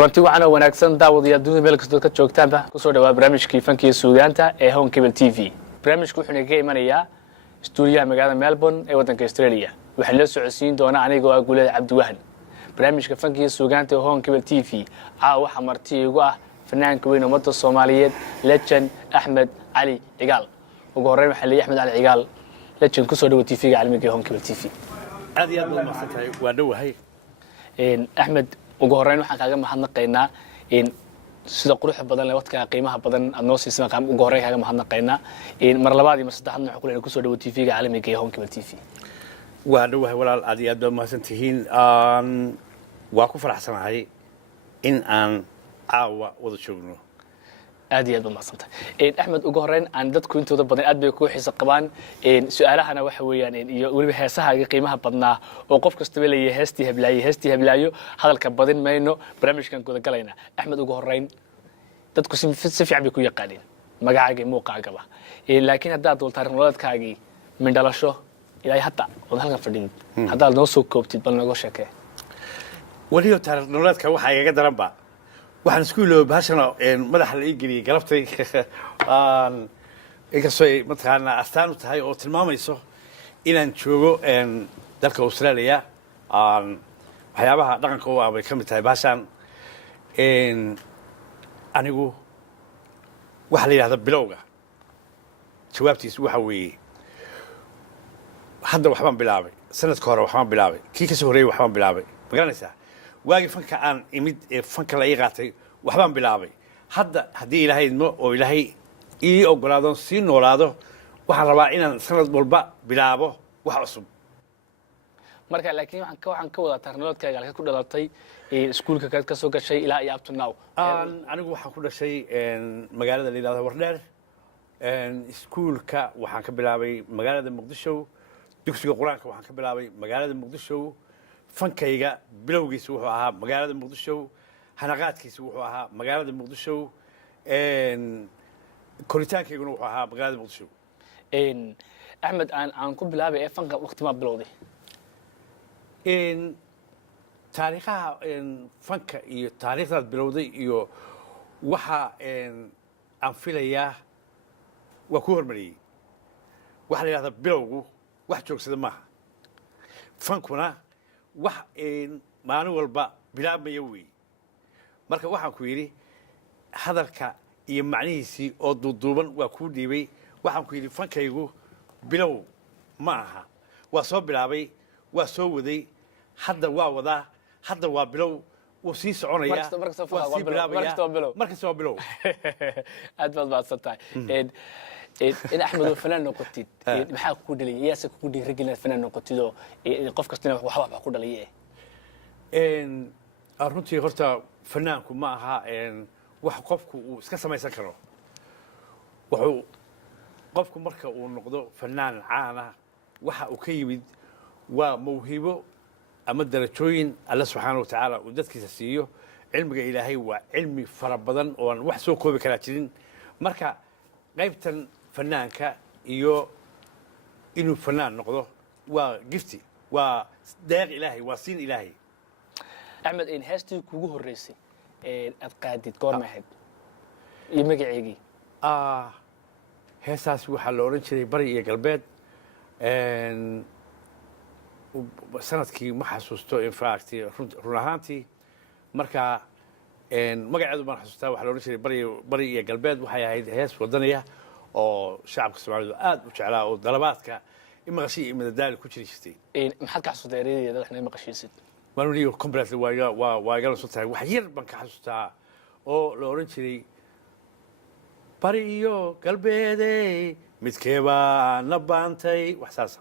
kulanti waxaan wanaagsan daawadayaal dunida meel kasta ka joogtaanba ku soo dhawaad barnaamijkii fankiga suugaanta ee Home Cable TV. barnaamijku wuxuu naga imanayaa stuudiyaha magaalada Melbourne ee waddanka Australia. waxaan la socodsiin doonaa anigoo ah Guuled Cabdiwahan. barnaamijka fankiga suugaanta ee Home Cable TV waxa marti igu ah fanaanka weyn ummadda Soomaaliyeed Legend Axmed Cali Cigaal. ugu horreyn waxaan leeyahay Axmed Cali Cigaal Legend ku soo dhawaad TV-ga caalamiga ee Home Cable TV. aad iyo aad baad mahadsantahay waa dhawahay Axmed ugu horreyn waxaan kaaga mahadnaqaynaa sida quruxda badan leh wadka qiimaha badan aad noo siisay qam ugu horreyn kaaga mahadnaqaynaa mar labaad iyo saddexaad waxaan ku leeyahay ku soo dhawaad TV-ga caalamiga ee Home Cable TV. waa dhawahay walaal aad iyo aad baad mahadsantihiin waa ku faraxsanahay in aan caawa wada joogno aad iyo aad baad mahadsantahay Axmed ugu horreyn aan dadku intooda badan aad bay ku xiiso qabaan su'aalahana waxa weeyaan iyo waliba heesahaaga qiimaha badnaa oo qof kasta leeyahay heestii hablaayo hadalka badin mayno barnaamijkan guda galayna. Axmed ugu horreyn dadku si fiican bay ku yaqaaneen magacaaga muuqaagaba laakiin haddaad dul taariikh nololeedkaagii min dhalasho ilaa hadda oo halkan fadhiyay haddaad noo soo koobtid bal naga sheekay. waliyo taariikh nololeedka waxa igaga daranba waxaan isku iloob bahashana madaxa la igeliyay galabtay inkastoo mataqaanaa astaan u tahay oo tilmaamayso inaan joogo dalka Australia waxyaabaha dhaqanka u ah bay ka mid tahay bahashan anigu waxa la yidhahda bilowga jawaabtiisu waxa weeye hadda waxbaan bilaabay sanadka hore waxbaan bilaabay kii ka soo horreeyay waxbaan bilaabay ma garanaysaa waagii fanka aan imid ee fanka la ii qaatay waxbaan bilaabay hadda haddii ilaahay idmo oo ilaahay ii ogolaado sii noolaado waxaan rabaa inaan sanad walba bilaabo wax cusub. marka laakiin waxaan ka wada taariikhdooda halka ku dhalatay iskuulka ka soo gashay ilaa iyo up to now. anigu waxaan ku dhashay magaalada la yidhahdo Wardheer iskuulka waxaan ka bilaabay magaalada Muqdisho dugsiga quraanka waxaan ka bilaabay magaalada Muqdisho fankayga bilowgiisu wuxuu ahaa magaalada Muqdisho hanaqaadkiisu wuxuu ahaa magaalada Muqdisho koritaankayguna wuxuu ahaa magaalada Muqdisho. Axmed aan ku bilaabay fanka waqti ma bilowday taariikhaha fanka iyo taariikhdaad bilowday iyo waxa aan filayaa waa ku hormariyey waxa la yidhahdaa bilowgu wax joogsada maaha fankuna wax maalin walba bilaabmaya weeye marka waxaan ku yidhi hadalka iyo macnihiisii oo duuduuban waa kuu dhiibay waxaan ku yidhi fankaygu bilow ma aha waa soo bilaabay waa soo waday hadda waa wadaa hadda waa bilow wuu sii soconayaa waa sii bilaabayaa markasta waa bilow aad baad mahadsantahay in Axmed oo fanaan noqotid maxaa ku dhaliyay yaasa ku dhiirigelin fanaan noqotid oo qof kasta wax ku dhaliyay runtii horta fanaanku ma aha wax qofku uu iska samaysan karo wuxuu qofku marka uu noqdo fanaan caan ah waxa uu ka yimid waa mawhibo ama darajooyin alla subxaanahu wa tacaala uu dadkiisa siiyo cilmiga ilaahay waa cilmi fara badan oo aan wax soo koobi karaa jirin marka qaybtan fanaanka iyo inuu fanaan noqdo waa gifti waa deeq ilaahay waa siin ilaahay. Axmed in heestii kugu horreysay aad qaadid goorma ahayd iyo magaceegii heestaas waxaa la odhan jiray bari iyo galbeed sanadkii ma xasuusto infact run ahaantii marka magaceedu baan xasuustaa waxaa la odhan jiray bari iyo galbeed waxay ahayd hees wadanaya oo shacabka Soomaalidu aad u jeclaa oo dalabaadka maqashii iyo madadaal ku jiri jirtay. maxaad ka xasuustaa ereyadeeda waxna maqashiisid waanu completely waa igala soo tahay wax yar baan ka xasuustaa oo la odhan jiray bari iyo galbeedey midkeebaa na baantay wax saasa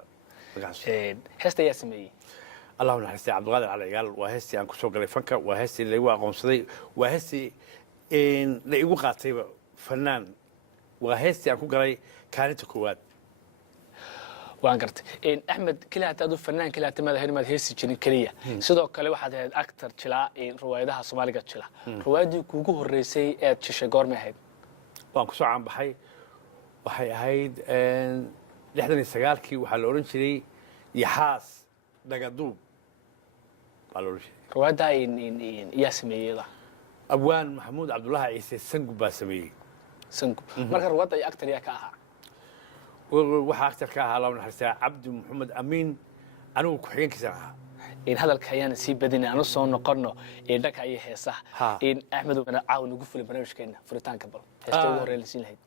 heesta ayaa sameeyey allahu naxariistay cabdiqaadir cali cigaal waa heestii aan ku soo galay fanka waa heestii laigu aqoonsaday waa heestii la igu qaatayba fanaan waa heestii aan ku galay kaalinta koowaad. waan gartay Axmed kaliya hadaad fanaan kaliya tamada herimaad heesi jirin kaliya sidoo kale waxaad ahayd actor jila riwaayadaha Soomaaliga jila riwaayadii kugu horreysay ee jishay goorma ahayd waan ku soo caan baxay waxay ahayd 69kii waxaa la oran jiray yaxaas dhagaduub baa la oran jiray riwaayada yaa sameeyay abwaan maxamuud cabdullaahi ciise sangub baa sameeyey sangu marka ruwaadda ay actor yaa ka ahaa waxaa aktarka ahaa loo naxariistaa cabdi maxamed amiin anigu ku-xigeenkiisa ahaa in hadalka ayaan sii badinay aan u soo noqono dhanka iyo heesaha in axmed ugana caawan ugu fulay barnaamijkeena furitaanka bal heesta ugu horreyn la siin lahayd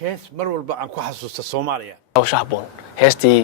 hees mar walba aan ku xasuusta soomaaliya hawsha habboon heestii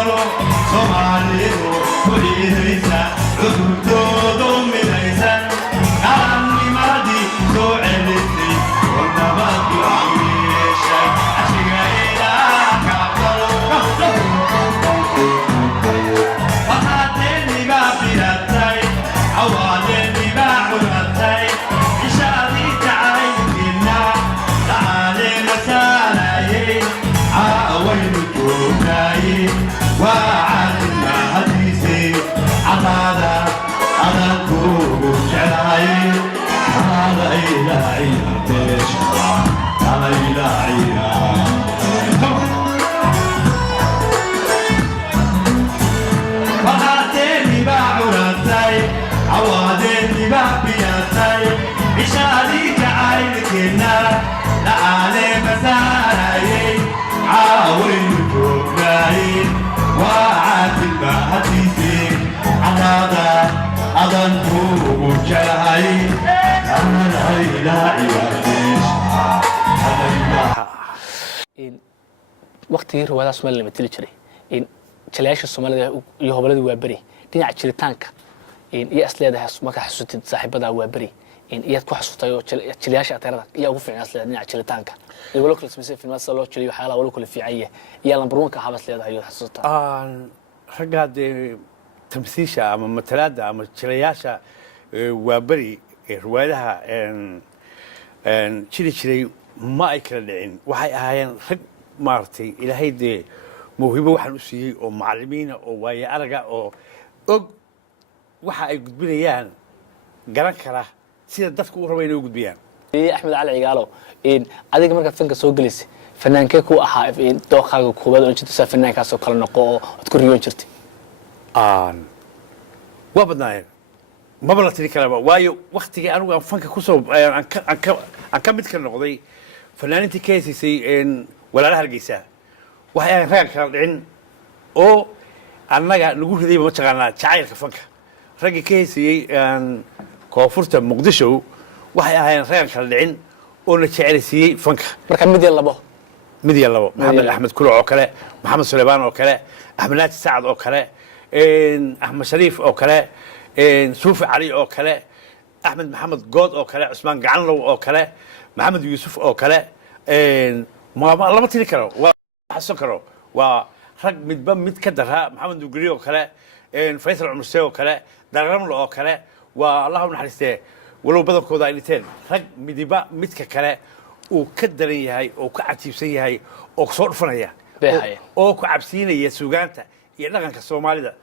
عقبلو سوماليدو كليديسا عدودو ميديسا قالني مادي سوعلتي والنبات عميشا عشقا إلهك عقبلو فقاتلني بابيلاتي عوادني باعولاتي عشادي تعايدنا تعالي مسالاي عاوين توكاي وعدنا حديثي عطادا عطاكو جلاي هذا إلهي عطيش هذا إلهي فقاتلني باعولاتي عوادني باعبياتي عشادي تعايدنا تعالي مسالاي عاوين توكاي وعاتل ما حديثي عطادا عطاكو جلاي هذا إلهي عطيش هذا إلهي waqtigii riwaayadaha Soomaaliya la matali jiray jalayaasha Soomaalida iyo hobalada waa bari dhinaca jiritaanka iyo asleedahay marka xasuustid saaxiibada waa bari iyaad ku xasuustay oo jalayaasha ateerada iyo ugu fiican asleedahay dhinaca jiritaanka iyo walo kale sameeyay filmaad soo loo jiliyo waxa la walo kale fiican yahay iyo lambar 1 ka habas leedahay iyo xasuusta raggaad tamsiisha ama matalaada ama jilayaasha waa bari riwaayadaha jiri jiray ma ay kala dhicin waxay ahaayeen rag maartay ilaahay dee mawhibo waxaan u siiyey oo macallimiina oo waaye araga oo og waxa ay gudbinayaan garan kara sida dadku u raba inay u gudbiyaan Axmed Cali Cigaalo adiga markaad fanka soo galisay fanaankee ku ahaa dooqaaga koobaad oo inta fanaankaas oo kala noqo oo ad ku riyoon jirtay waa badnaayeen maba la tiri karaba waayo waqtigii anigu aan fanka ku soo aan ka mid ka noqday fanaanintii ka heesaysay walaalaha Hargeysa waxay ahayn rag kala dhicin oo annaga nagu riday ma taqaanaa jacaylka fanka raggii ka heesayay koonfurta Muqdisho waxay ahayn rag kala dhicin oo la jeclaysiiyey fanka marka mid iyo labo Maxamed Axmed Kulo oo kale Maxamed Suleymaan oo kale Axmed Naaji Saacad oo kale Axmed Shariif oo kale Suufi Cali oo kale Axmed Maxamed Good oo kale Cusmaan Gacanlow oo kale Maxamed Yuusuf oo kale lama tiri karo waa xasan karo waa rag midba mid ka daraa Maxamed Dugri oo kale Faysal Cumar oo kale Darramlo oo kale waa Allah u naxariistee walow badankooda ay dhinteen rag midiba midka kale uu ka daran yahay oo ka cajiibsan yahay oo soo dhufanaya oo ku cabsiinaya suugaanta iyo dhaqanka Soomaalida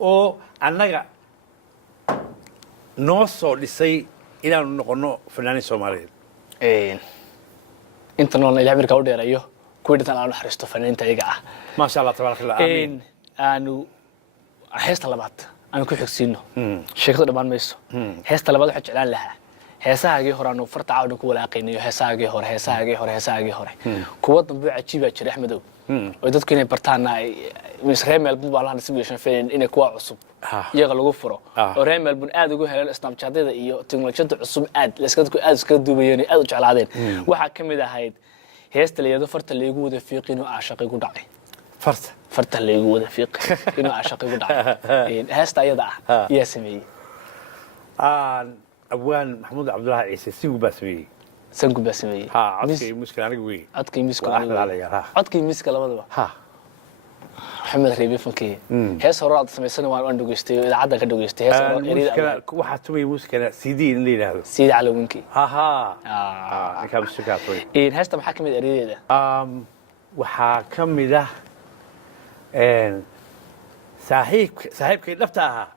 oo annaga noo soo dhisay inaanu noqono fanaanin Soomaaliyeed inta noolna ilaahay markaa u dheerayo kuwii dhintaan aanu naxariisto fanaaniinta iyaga ah ما شاء الله تبارك الله آمين aanu heesta labaad aan ku xigsiino sheekada dhamaan mayso heesta labaad waxa jeclaan lahaa heesahaagii hore aanu farta caawin ku walaaqaynayo heesahaagii hore kuwa dambe cajiiba jiray Axmedow oo dadku inay bartaan ay misreem Melbourne baa la nasib yeeshan feen inay kuwa cusub iyaga lagu furo oo reer Melbourne aad ugu heleen Snapchat-da iyo teknoolajiyada cusub aad iska duubayeen aad u jeclaadeen waxa kamid ahayd heesta leeyahay farta leegu wada fiiqino aashaqay ku dhacay farta leegu wada fiiqino aashaqay ku dhacay heesta ayada ah yaa sameeyay أبوان محمود عبد الله عيسى سينجو باسمي ها عدكي مشكلة أنا قوي عدكي مسك لبضبا ها محمد ريبي فنكي هيس هراد سميسنا وان اندوغيستي اذا عدا كدوغيستي هيس مشكلة واحد توي مشكلة سيدي اللي له سيدي على وينكي ها كم مشكلة توي هيس تم حكم الاريده وحاكم ده صاحبك لفتها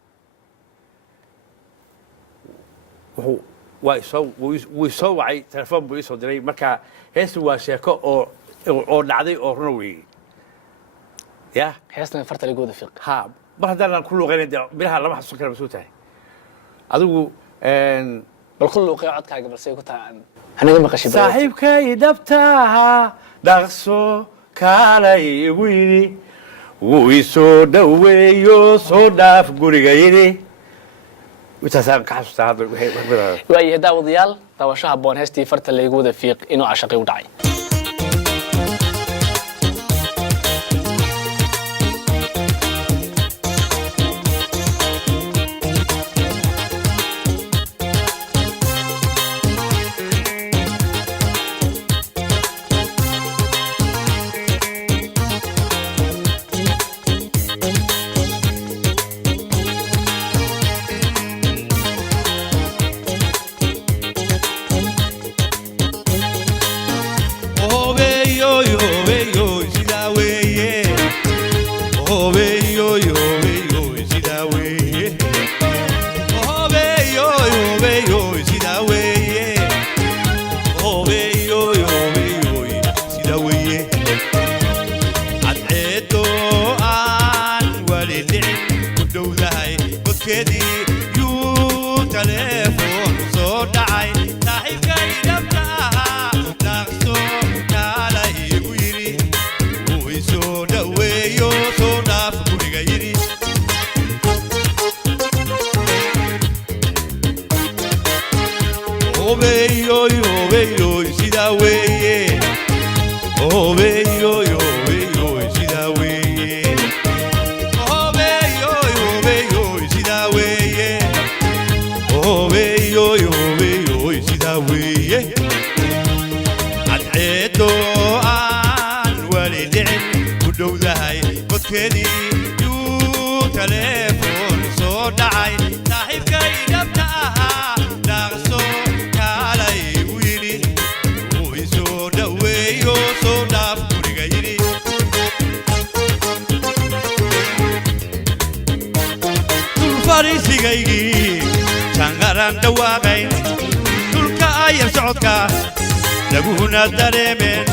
ويسوي وعي تلفون بيسو دري مركا هيسو واشيكو او dhacday oo run weey ya heestan farta lagu wada fiiq ha mar hadaan kullu qeynay bilaha lama xasuusan karo soo tahay adigu bal kullu qeey codkaaga balse ku taan aniga maqashid saaxiibkay dhabtaha dhaqso kaalay igu yiri wuu isoo dhaweeyo soo dhaaf guriga yiri وتسامح كحسوس هذا وهي داود ديال توشها بون هستي فرت اللي يقود فيق إنه عشقي ودعي لقونا دريمين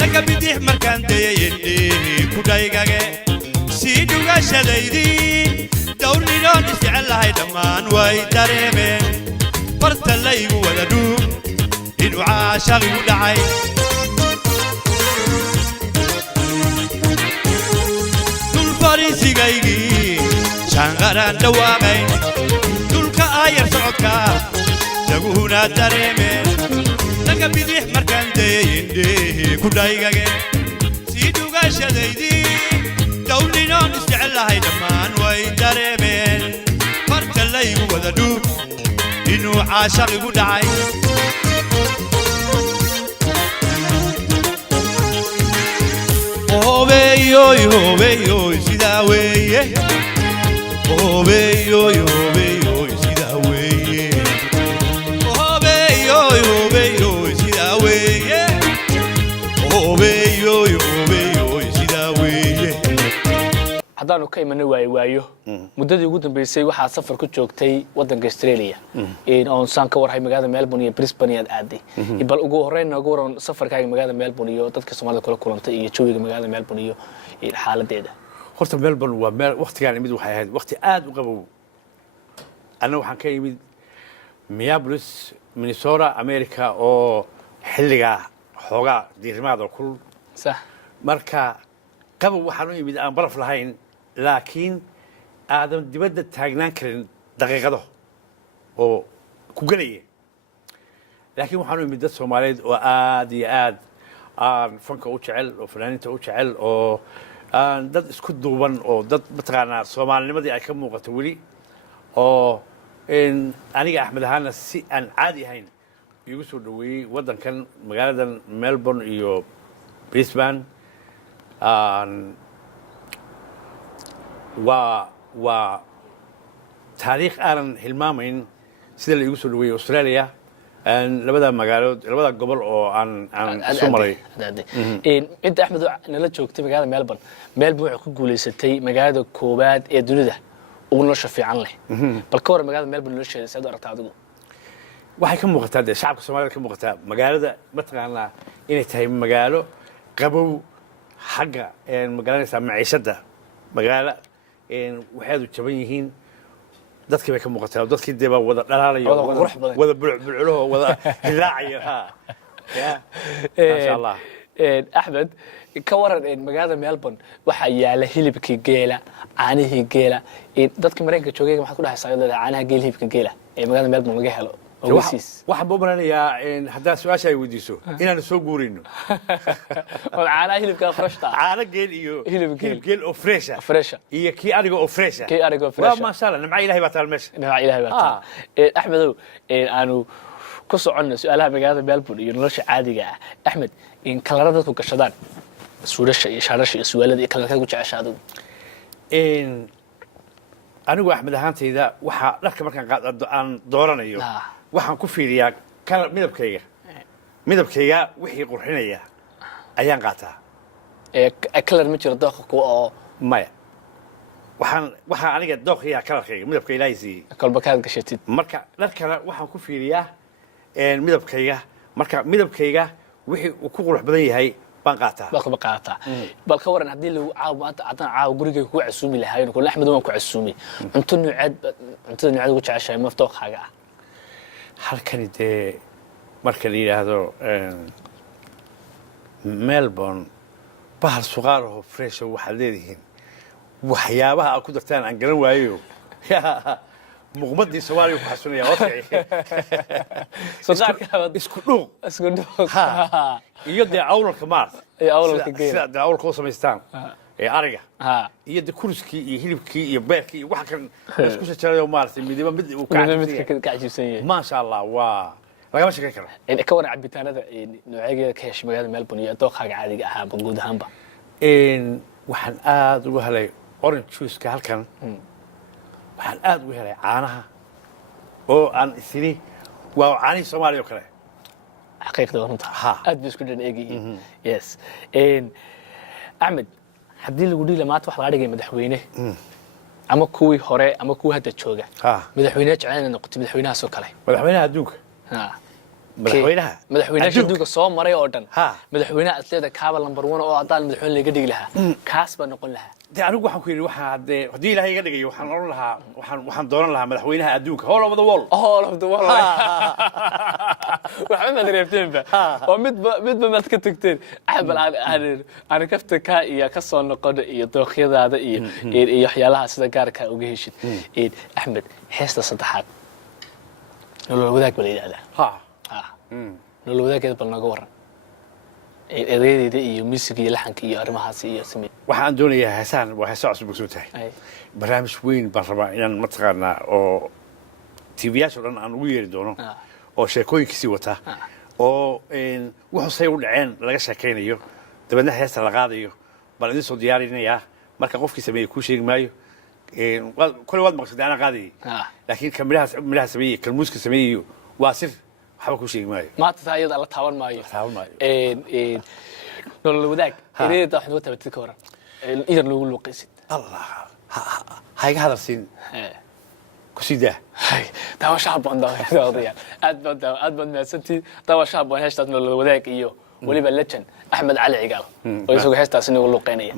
لك بديح مركان ديالي كودايغاغي سيدو غاشا ليدي دورني لون استعلا هاي دمان واي دريمين فرت الليل ولدو إنو عاشق ودعي دول فاريسي غايغي شانغاران دواغي دول كاير سعودكا لقونا دريمين لك بديح مركان ديالي كودايغاغي سيدو غاشا ليدي دورني لون استعلا هاي دمان واي دريمين فرت الليل ولدو إنو عاشق ودعي Obeyoy, obeyoy, sidaweye. Obeyoy, obeyoy, sidaweye. Obeyoy, obeyoy, sidaweye. Obeyoy, obeyoy, sidaweye. haddaanu ka imanay waayo muddadii ugu dambeysay waxaa safar ku joogtay waddanka Australia oon saan ka warhay magaalada Melbourne iyo Brisbane aad aaday bal ugu horreyn ugu waran safarkaaga magaalada Melbourne iyo dadka Soomaalida kula kulantay iyo jawiga magaalada Melbourne iyo xaaladeeda horta Melbourne waa meel waqtigaan mid waxay ahayd waqti aad u qabow ana waxaan ka yimid Minneapolis Minnesota America oo xilliga xoogaa diirimaad oo kul sax marka qabow waxaan u yimid aan baraf lahayn laakiin aadan dibadda taagnaan karin daqiiqado oo ku galaya laakiin waxaan u yimid dad Soomaaliyeed oo aad iyo aad aan fanka u jecel oo fanaaniinta u jecel oo dad isku duuban oo dad mataqaanaa Soomaalinimadii ay ka muuqato weli oo aniga Axmed ahaana si aan caadi ahayn igu soo dhaweeyay waddankan magaaladan Melbourne iyo Brisbane waa taariikh aanan hilmaamayn sida la igu soo dhaweeyay Australia labada magaalood labada gobol oo aan soo maray inta Axmed nala joogtay magaalada Melbourne wuxuu ku guuleysatay magaalada koobaad ee dunida ugu nolosha fiican leh bal ka war magaalada Melbourne nolosheeda sidoo aragtaa adigu waxay ka muuqataa de shacabka Soomaaliyeed ka muuqataa magaalada mataqaanaa inay tahay magaalo qabow xagga magaalada maciishada magaalo waxaad u jaban yihiin dadkii bay ka muuqataa dadkii deeba wada dhalaalayo wada bulculaho wada hilaacayo ha masha Allah Axmed ka waran magaalada Melbourne waxa yaala hilibkii geela caanihii geela dadka Mareykanka joogay waxa ku dhaxaysaa caanaha geel hilibka geela ee magaalada Melbourne laga helo waxaan boomanayaa haddaa su-aasha ay weydiiso inaan soo guurino oo caanaha hilibka freshta caana geel iyo hilib geel oo fresh iyo kii ariga oo fresh waa ma sha Allah nimca Ilaahay baa taal meesha nimca Ilaahay baa taal Axmedow aanu ku socono su'aalaha magaalada Melbourne iyo nolosha caadiga ah Axmed in kalarada dadku gashadaan suurasha iyo shaarasha iyo su'aalada kalarka ku jeceshaado anigu Axmed ahaantayda waxa dharka markaan qaado aan dooranayo waxaan ku fiiriyaa kala midabkayga wixii qurxinaya ayaan qaataa kalar ma jiro dooq oo maya waxaan aniga dooqaya kalarkayga midabka ilaahay siiyey kolba kaad gashatid marka dharkana waxaan ku fiiriyaa midabkayga marka midabkayga wixii uu ku qurux badan yahay baan qaataa baqba qaata bal ka waran hadii lagu caaw maanta adan caaw guriga ku casuumi lahayn kullu axmed waan ku casuumi cuntada nuucad ugu jeceshahay maftooqaaga ah halkani dee marka la yidhaahdo Melbourne bahal suqaar oo fresh waxaad leedihiin waxyaabaha aad ku dartaan aan garan waayo muqmadii Soomaaliya ku xasunaya waqti suqaarka isku dhuuq iyo dee awlalka maart sida dee awlalka oo samaystaan ariga iyo dee kurskii iyo hilibkii iyo beerkii iyo waxa kan isku shajarayo maartay midba mid uu ka cajiibsan yahay ma sha Allah waa lagama sheekay karo ka waran cabitaanada noocyada ka heshay magaalada Melbourne iyo dooqaaga caadiga ah guud ahaanba waxaan aad ugu helay orange juice ka halkan waxaan aad ugu helay caanaha oo aan isiri waa caani Soomaaliya kale xaqiiqda runta aad bay isku dhan eegayeen yes Ahmed hadii lagu dhigay maanta wax laga dhigay madaxweyne ama kuwii hore ama kuwa hadda jooga madaxweyne jeclaan noqotay madaxweynaha soo kale madaxweynaha adduunka madaxweynaha adduunka soo maray oo dhan madaxweynaha atleeda kaaba number 1 oo adaan madaxweyne laga dhigi lahaa kaas ba noqon lahaa de anigu waxaan ku yiri waxa hadii ilaahay iga dhigayo waxaan oran lahaa waxaan dooran lahaa madaxweynaha adduunka all over the world waxaan ma dareemteenba oo midba mad ka tagteen ahbal aan kafta ka iyo ka soo noqon iyo dooqyadaada iyo waxyaalaha sida gaarka uga heshid Ahmed heesta saddexaad nolol wadaag bal ilaaha nolol wadaagada bal naga waran eedeeyda iyo musiga iyo laxanka iyo arrimahaas iyo samee waxaan doonayaa heesaan waa heeso cusub soo tahay barnaamij weyn baan rabaa inaan mataqaanaa oo TV-yaasha dhan aan ugu yeeri doono oo sheekooyinkiisii wata oo wuxuu say u dhaceen laga sheekaynayo dabadna heesta la qaadayo bal idin soo diyaarinayaa marka qofkii sameeyay ku sheegi maayo kule waad maqsad ana qaadayay laakiin kamiraha sameeyay kalmuuska sameeyay waa sir waxba ku sheegi maayo maanta taayada la taaban maayo nolol wadaag ereeyada wax wada tabtid ka waran idan lagu luqaysid Allah hayga hadalsin kusida taawasha baan daawadayaa aad baan maasantii taawasha baan heestaa nolol wadaag iyo waliba legend Ahmed Ali Cigaal oo isagu heestaas inuu luqaynaya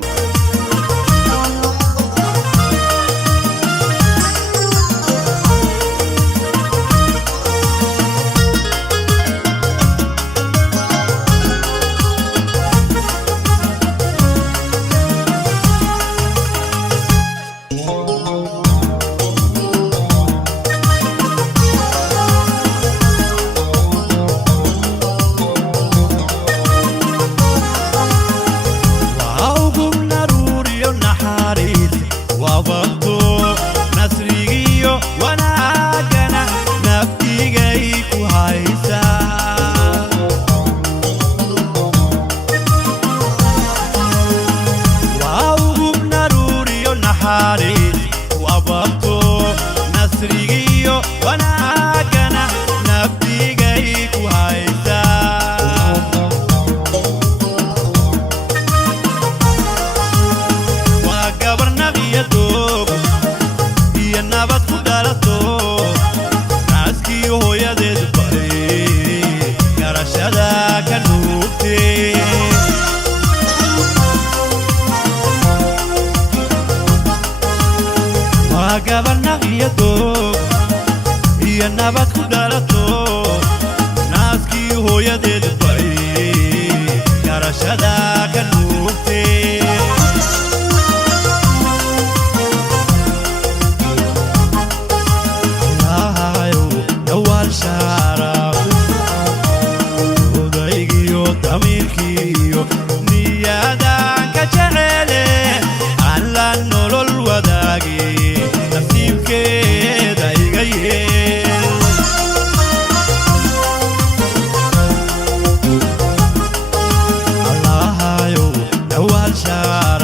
Shara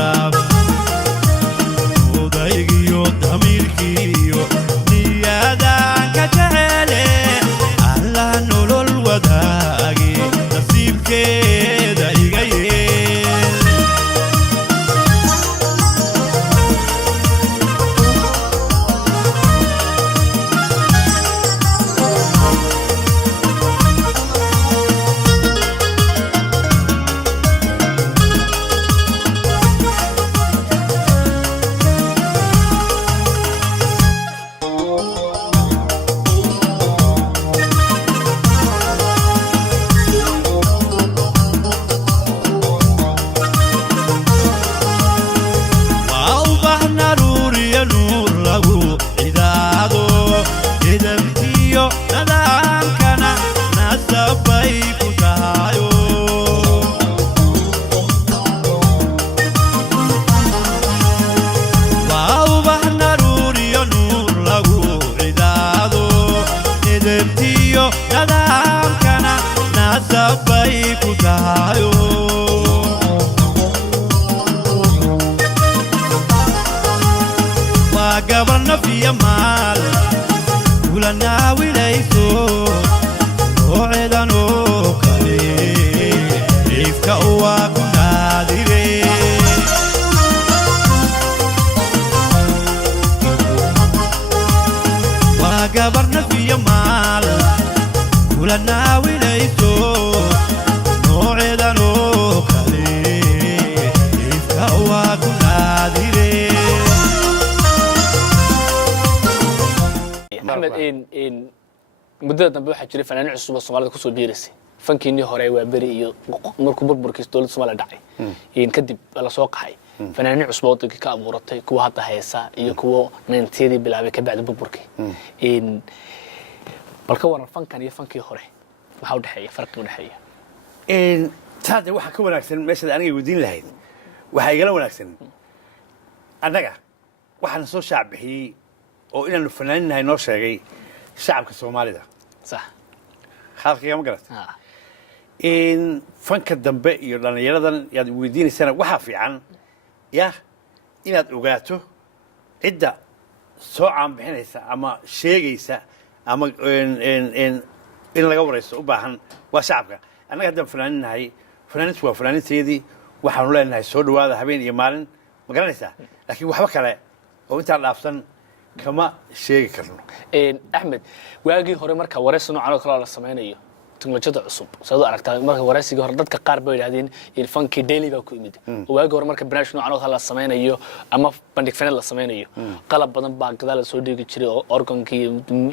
gabarna fiya maal kulana wilayso ooceedan oo kale ifka waa ku naadire waa gabarna fiya maal kulana wilayso ooceedan oo kale ifka waa ku naadire أحمد إن مدة dambe waxaa jiray fanaaniin cusub oo Soomaalida ku soo biirisay fankiinii hore waa bari iyo markuu burburkiis dawladda Soomaaliya dhacay in kadib la soo qaxay fanaaniin cusub oo dadka ka abuuratay kuwa hadda heesa iyo kuwa 90-tii bilaabay ka bacdi burburkii in balka waran fankan iyo fankii hore waxa u dhaxeeya farqi u dhaxeeya in taade waxa ka wanaagsan meesha aniga wadiin lahayd waxa igala wanaagsan anaga waxaan soo shaacbixiyay oo inaanu fanaaninahay noo sheegay shacabka Soomaalida صح halkii ma garat in fanka dambe iyo dhalinyaradan yaad weydiinaysana waxa fiican ya inaad ogaato cidda soo caan bixinaysa ama sheegaysa ama in laga waraysto u baahan waa shacabka annaga haddaan fanaaninahay fanaaniintu waa fanaaniinteedii waxaanu leenahay soo dhawaada habeen iyo maalin ma garanaysaa laakiin waxba kale oo intaan dhaafsan kama sheegi karno Ahmed waagii hore marka waraysi noocan oo kale la sameeyo teknolojiyada cusub soo aragtaa marka waraysiga hore dadka qaar bay yiraahdeen in funky daily ba ku yimid waagii hore marka branch noocan oo kale la sameeyo ama bandhig fanad la sameeyo qalab badan baa gadaal soo dhigi jiray oo organkii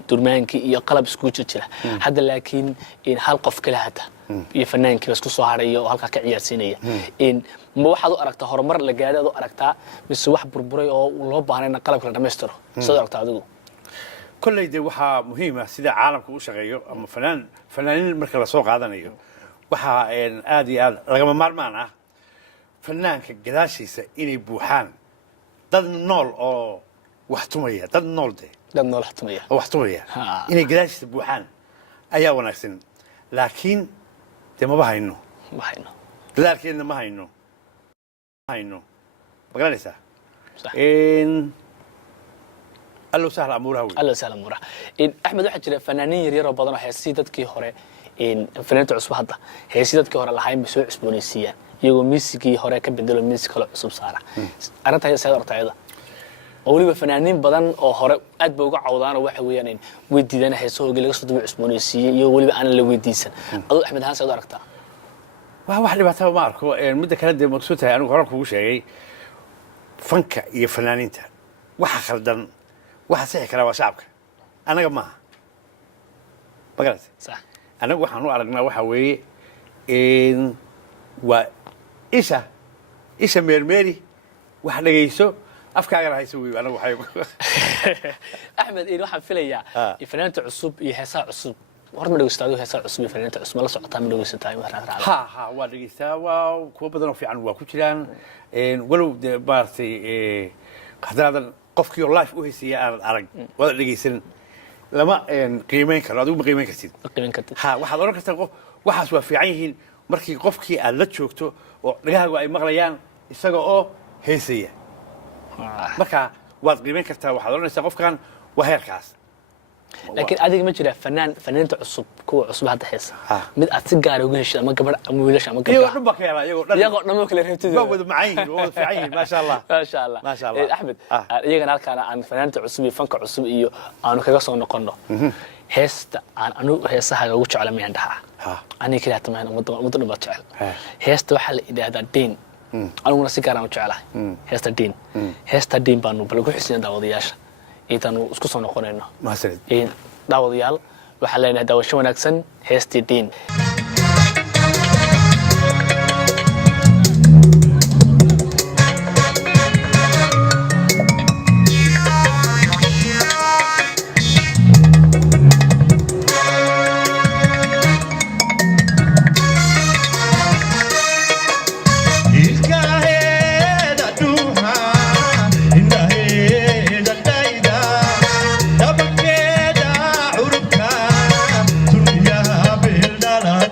durmaankii iyo qalab isku jira hadda laakiin in hal qof kale hada iyo fanaankii isku soo haray oo halka ka ciyaarsiinaya in ma waxaad u aragtaa horumar la gaaray aad u aragtaa mise wax burburay oo loo baahnay in qalabka la dhameystiro soo aragtaa adigu kollayde waxa muhiim ah sida caalamku u shaqeeyo ama fanaaniin marka la soo qaadanayo waxa aad iyo aad laga maarmaan ah fanaanka gadaashiisa inay buuxaan dad nool oo wax tumaya dad nool wax tumaya inay gadaashiisa buuxaan ayaa wanaagsan laakiin de ma hayno dadaalkeedna ma hayno magaranaysaa الله سهل أمورها وي الله سهل أمورها إن أحمد واحد جرى فنانين يريروا بدنا حسيدت كي هراء إن فنانات عصب هذا حسيدت كي هراء لحين بسوء عصبونيسية يجو ميسكي هراء كبدلوا ميسك لا عصب صارة أردت هي سيارة هذا أولي بفنانين بدن أو هراء أد بوقع عوضان وواحد ويانين ودي ده حسوا قال قصة بعصبونيسية يقولي بأنا اللي وديسن أظن أحمد هان سيارة أردتها واحد بعتها ماركو المدة كانت مقصودها أنا قررت وش شيء فنك يا فنانين تا واحد خلدن waxa sax kara waa shacabka anaga ma bagaras sax anaga waxaan u aragnaa waxa weeye waa isha meermeeri wax dhageyso afkaaga hayso weey anaga waxay Ahmed waxaan filayaa fanaanta cusub iyo heesaa cusub horma dhageystaado heesaa cusub iyo fanaanta cusub la socotaa ma dhageysataa ma raad ha waa dhageystaa waa kuwa badan oo fiican waa ku jiraan walow baartay qadaadan qofkii oo live u heysay aan arag wada dhageysan lama qiimeyn karo adigu ma qiimeyn kartid ha waxaad oran kartaa qof waxaas waa fiican yihiin markii qofkii aad la joogto oo dhagahaagu ay maqlayaan isaga oo heysaya marka waad qiimeyn kartaa waxaad oranaysaa qofkan waa heerkaas laakiin adiga ma jira fanaaniinta cusub kuwa cusub hadda heesa mid aad si gaar ah uga heshay ama gabadh ama wiilasha ama gabadh iyagoo dhan baa ka helaa iyagoo dhan kale reebtid waa wada macaan waa wada fiican yihiin ma sha Allah Ahmed iyagana halkaan aan fanaaniinta cusub iyo fanka cusub iyo aanu kaga soo noqono heesta aan anu heesaha ugu jecel ma indhaha ani kaliya tamaan ummadda dhan baa jecel heesta waxa la idhaahdaa deen anuguna si gaar ah u jecelahay heesta deen baanu bal ugu xisnaa daawadayaasha intaanu isku soo noqonayno mahadsanid daawadayaal waxa la yiraahdaa daawasho wanaagsan heestii deen la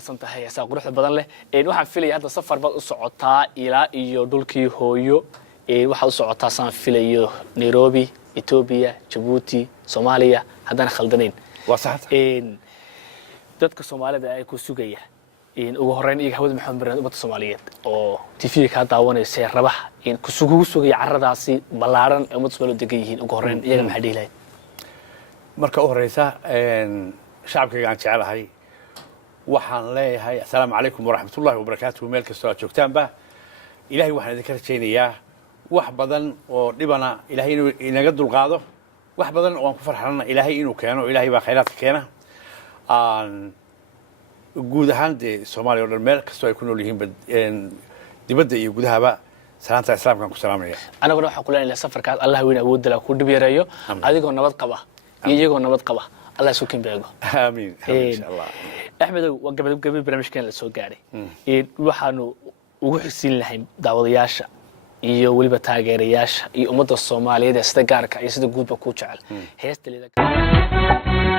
mahadsan tahay heesaa quruxda badan leh waxaan filaya hadda safar baad u socotaa ilaa iyo dhulkii hooyo waxaad u socotaa saan filayo Nairobi Ethiopia Djibouti Soomaaliya haddana khaldanayn waa sax dadka Soomaalida ay ku sugaya ugu horeyn iyaga hawada maxamed barnaamij ummadda Soomaaliyeed oo TV ka daawanaysa rabaha ku sugaya carradaasi ballaaran ee ummadda Soomaaliyeed degan yihiin ugu horeyn iyaga maxay dhihi lahayd marka u horeysa shacabkayga aan jecelahay waxaan leeyahay assalaamu calaykum waraxmatullaahi wabarakaatuhu meel kastoo aad joogtaanba ilaahay waxaan idinka rajaynayaa wax badan oo dhibana ilaahay inuu inaga dulqaado wax badan oo aan ku farxanana ilaahay inuu keeno ilaahay baa khayraadka keena guud ahaan dee Soomaaliya oo dhan meel kastoo ay ku nool yihiin dibadda iyo gudahaba salaanta islaamkaan ku salaamanaya anaguna waxaan ku leenahay safarkaas Allah weyn awood la ku dhib yareeyo adigoo nabad qaba iyagoo nabad qaba Allah isku kinbeego amiin insha Allah Axmed waa gabadh barnaamijkan la soo gaaray waxaanu ugu xisiin lahayn daawadayaasha iyo waliba taageerayaasha iyo ummadda Soomaaliyeed ee sida gaarka iyo sida guudba ku jecel heesta leedahay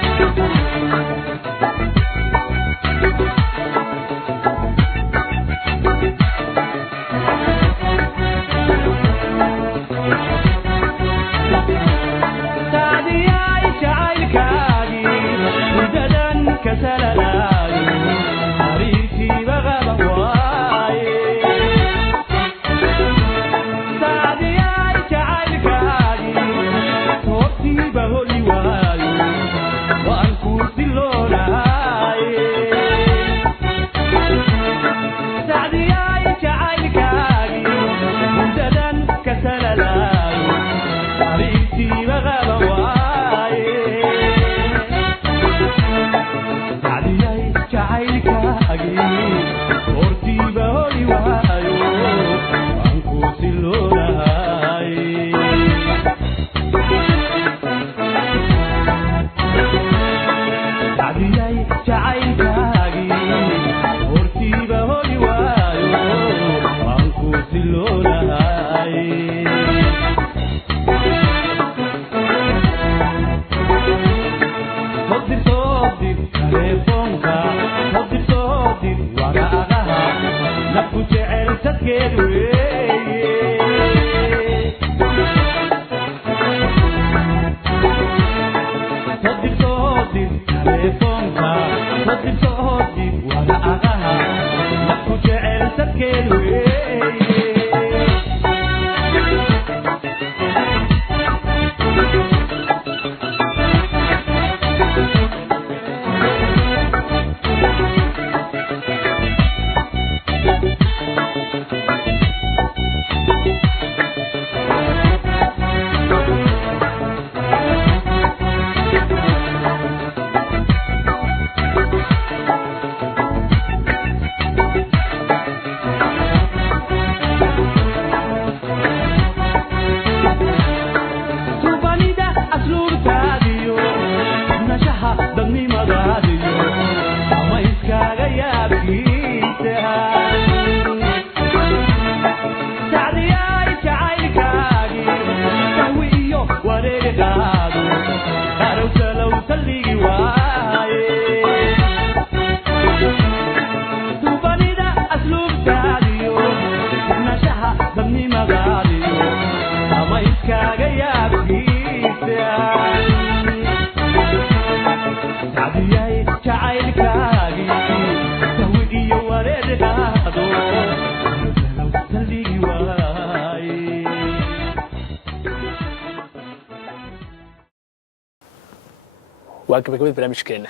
وأكبر برامج كنا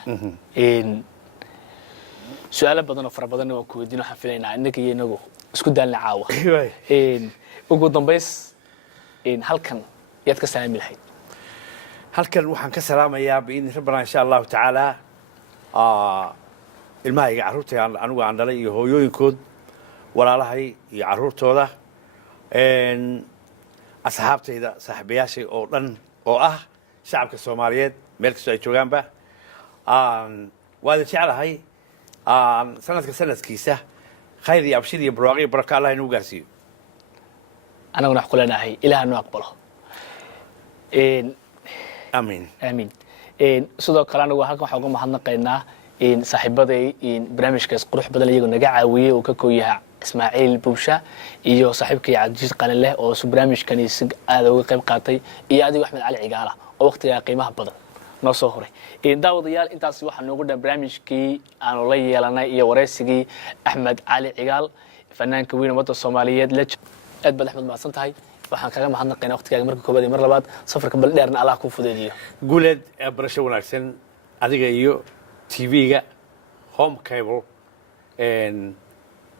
إن سؤال بدنا فربنا وكودينا حفلنا إنك ينجو اسكت دلنا عاوة إن وجودنا بس إن هل كان يتكسر الحين هل كان وحن كسلام يا بإذن ربنا إن شاء الله تعالى الماء يعرفته أنا عند لي هو ينكد ولا له يعرفته هذا إن أصحابتي إذا صاحبياشي أو لن أو شعبك الصوماليات ملك سويتشوغان با وهذا شعر هاي سنة كيسة خير يبشر يبرواقي بركة الله إنه قاسي أنا ونحكي لنا هاي إله أنه أقبله آمين آمين صدق كلامنا وهاكم حقوق محنا قلنا saaxiibaday barnaamijkaas qurux badan iyagu naga caawiyay oo ka kooyaha Ismaaciil Buusha iyo saaxiibkay Cabdijiis Qanile oo barnaamijkani si aad uga qayb qaatay iyo adiga Axmed Cali Cigaala oo waqtiga qiimaha badan noo soo horay daawadayaal intaas waxa noogu dhan barnaamijkii aan la yeelanay iyo wareysigii Axmed Cali Cigaal fanaanka weyn wadda Soomaaliyeed la aad bad Axmed maasan tahay waxaan kaga mahadnaqaynaa waqtigaaga markii koobaad mar labaad safarka bal dheerna Allah ku fudeediyo guuleed barasho wanaagsan adiga iyo TV-ga Home Cable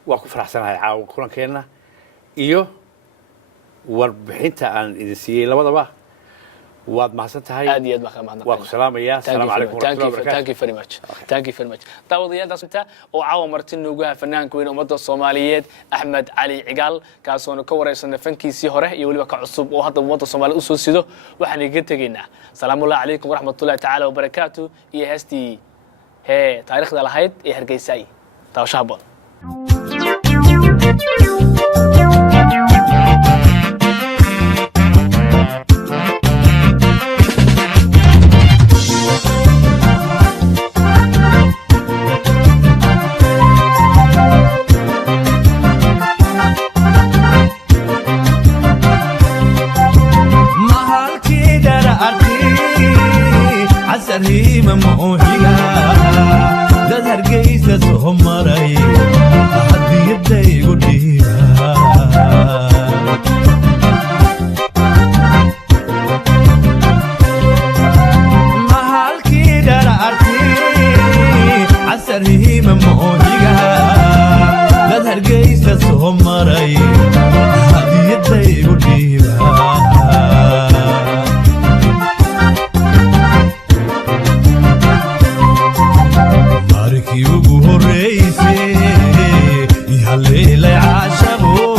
waa ku faraxsanahay caawa kulankeena iyo warbixinta aan idin siiyay labadaba waad mahadsan tahay aad iyo aad baan mahadnaqaynaa waa ku salaamaya assalaamu calaykum thank you very much thank you very much daawadayaasha inta oo caawa martin ugu ah fanaanka weyn ummadda Soomaaliyeed Axmed Cali Cigaal kaasoo ka wareysanay fankiisii hore iyo waliba ka cusub oo hadda ummadda Soomaaliyeed u soo sido waxaan iga tageynaa salaamu calaykum waraxmatullaahi ta'ala wa barakaatuh iyo heestii taariikhda lahayd ee Hargeysay taashaa badan عسريمة موهيها ذات هرقيسة سهمري أحد يبدأ يقول ليها محالكي دار أرتي عسريمة موهيها ذات هرقيسة سهمري أحد يبدأ يقول ليها يوجو هريسي يهلي عاشقو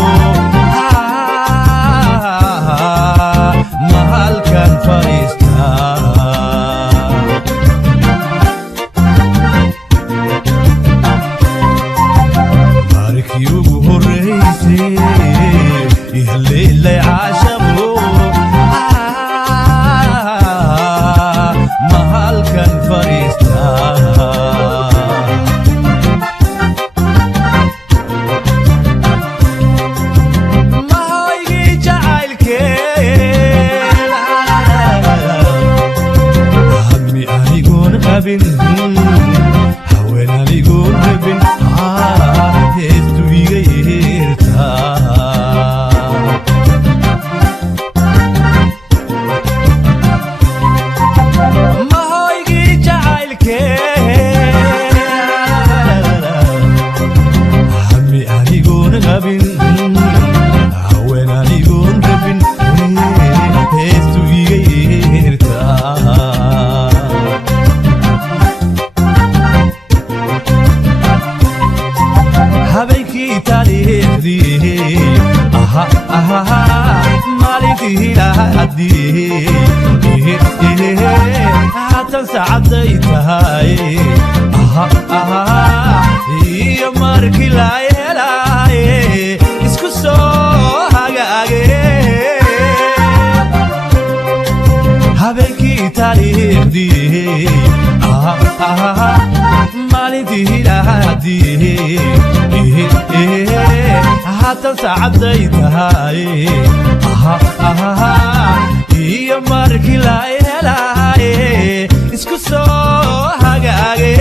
محل كان فريستا بارك يوجو هريسي يهلي عاشقو محل كان فريستا هوين عليكم ربن هيستو يغيرتا ما هو يجي جعلك همي عليكم ربن هوين عليكم ربن هيستو يغيرتا habeenkii taariikhdii maalintii ilaahadii haatan saacaday tahay iyo markii la helaaye isku soo hagaage habeenkii taariikhdii maalintii ilaahadii haatan saacaday tahay iyo markii la helaaye isku soo hagaage